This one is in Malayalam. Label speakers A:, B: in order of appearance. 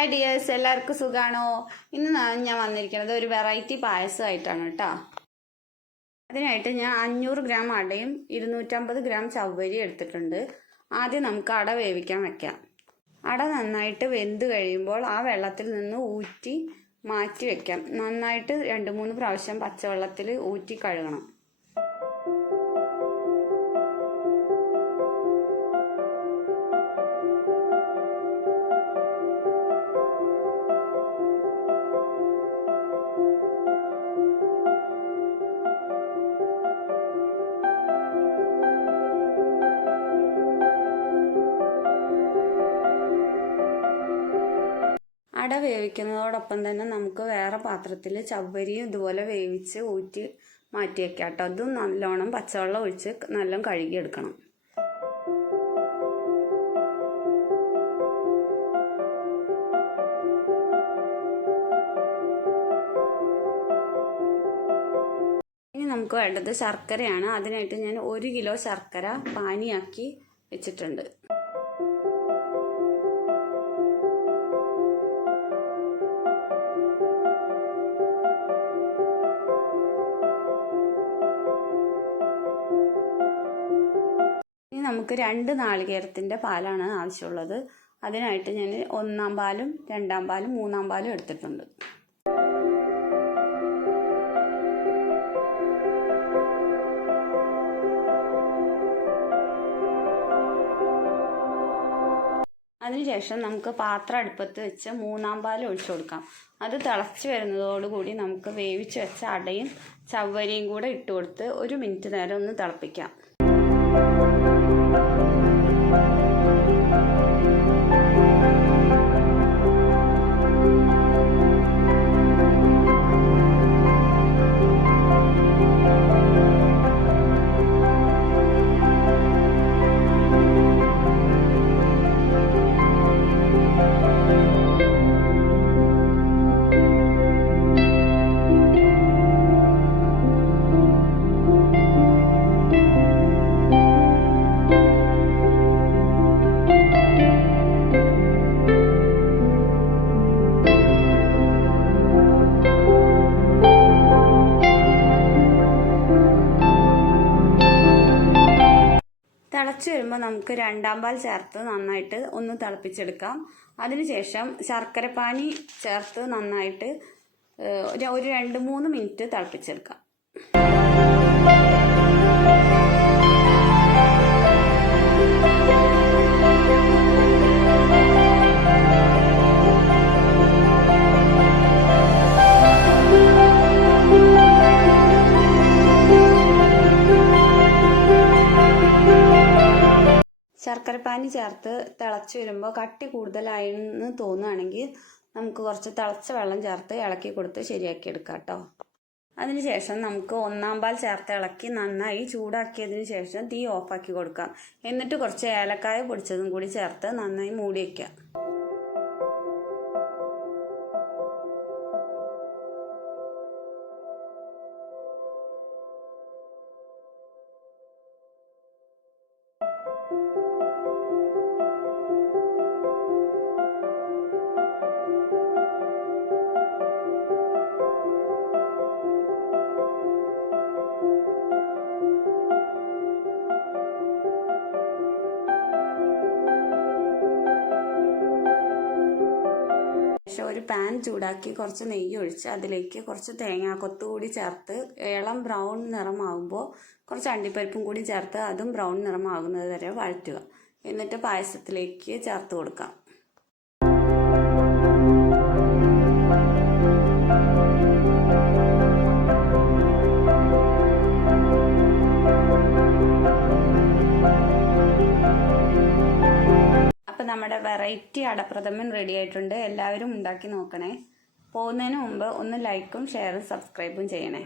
A: ഹായ് ഡിയേഴ്സ് എല്ലാവർക്കും സുഖാണോ? ഇന്ന് ഞാൻ വന്നിരിക്കുന്നത് ഒരു വെറൈറ്റി പായസമായിട്ടാണ് കേട്ടോ. അതിനായിട്ട് ഞാൻ അഞ്ഞൂറ് ഗ്രാം അടയും ഇരുന്നൂറ്റമ്പത് ഗ്രാം ചവ്വരി എടുത്തിട്ടുണ്ട്. ആദ്യം നമുക്ക് അട വേവിക്കാൻ വെക്കാം. അട നന്നായിട്ട് വെന്ത് കഴിയുമ്പോൾ ആ വെള്ളത്തിൽ നിന്ന് ഊറ്റി മാറ്റി വെക്കാം. നന്നായിട്ട് രണ്ട് മൂന്ന് പ്രാവശ്യം പച്ചവെള്ളത്തിൽ ഊറ്റി കഴുകണം. അട വേവിക്കുന്നതോടൊപ്പം തന്നെ നമുക്ക് വേറെ പാത്രത്തിൽ ചവ്വരിയും ഇതുപോലെ വേവിച്ച് ഊറ്റി മാറ്റി വയ്ക്കാം കേട്ടോ. അതും നല്ലോണം പച്ചവെള്ളം ഒഴിച്ച് നല്ലോണം കഴുകിയെടുക്കണം. ഇനി നമുക്ക് വേണ്ടത് ശർക്കരയാണ്. അതിനായിട്ട് ഞാൻ ഒരു കിലോ ശർക്കര പാനിയാക്കി വെച്ചിട്ടുണ്ട്. നമുക്ക് രണ്ട് നാളികേരത്തിന്റെ പാലാണ് ആവശ്യമുള്ളത്. അതിനായിട്ട് ഞാൻ ഒന്നാം പാലും രണ്ടാം പാലും മൂന്നാം പാലും എടുത്തിട്ടുണ്ട്. അതിനുശേഷം നമുക്ക് പാത്രം അടുപ്പത്ത് വെച്ച് മൂന്നാം പാൽ ഒഴിച്ചു കൊടുക്കാം. അത് തിളച്ച് വരുന്നതോടുകൂടി നമുക്ക് വേവിച്ച് വെച്ച അടയും ചവ്വരിയും കൂടെ ഇട്ട് കൊടുത്ത് ഒരു മിനിറ്റ് നേരം ഒന്ന് തിളപ്പിക്കാം. തിളച്ച് വരുമ്പോൾ നമുക്ക് രണ്ടാം പാൽ ചേർത്ത് നന്നായിട്ട് ഒന്ന് തിളപ്പിച്ചെടുക്കാം. അതിനുശേഷം ശർക്കരപ്പാനി ചേർത്ത് നന്നായിട്ട് ഒരു- രണ്ട് മൂന്ന് മിനിറ്റ് തിളപ്പിച്ചെടുക്കാം. ശർക്കരപ്പാനി ചേർത്ത് തിളച്ച് വരുമ്പോൾ കട്ടി കൂടുതലായെന്ന് തോന്നുകയാണെങ്കിൽ നമുക്ക് കുറച്ച് തിളച്ച വെള്ളം ചേർത്ത് ഇളക്കി കൊടുത്ത് ശരിയാക്കി എടുക്കാം കേട്ടോ. അതിനുശേഷം നമുക്ക് ഒന്നാം പാൽ ചേർത്ത് ഇളക്കി നന്നായി ചൂടാക്കിയതിന് ശേഷം തീ ഓഫാക്കി കൊടുക്കാം. എന്നിട്ട് കുറച്ച് ഏലക്കായ പൊടിച്ചതും കൂടി ചേർത്ത് നന്നായി മൂടി വയ്ക്കാം ശേഷം ഒരു പാൻ ചൂടാക്കി കുറച്ച് നെയ്യ് ഒഴിച്ച് അതിലേക്ക് കുറച്ച് തേങ്ങാക്കൊത്ത് കൂടി ചേർത്ത് ഇളം ബ്രൗൺ നിറമാകുമ്പോൾ കുറച്ച് അണ്ടിപ്പരിപ്പും കൂടി ചേർത്ത് അതും ബ്രൗൺ നിറമാകുന്നത് വരെ വഴറ്റുക. എന്നിട്ട് പായസത്തിലേക്ക് ചേർത്ത് കൊടുക്കാം. നമ്മുടെ വെറൈറ്റി അടപ്രഥമൻ റെഡി ആയിട്ടുണ്ട്. എല്ലാവരും ഉണ്ടാക്കി നോക്കണേ. പോകുന്നതിന് മുമ്പ് ഒന്ന് ലൈക്കും ഷെയറും സബ്സ്ക്രൈബും ചെയ്യണേ.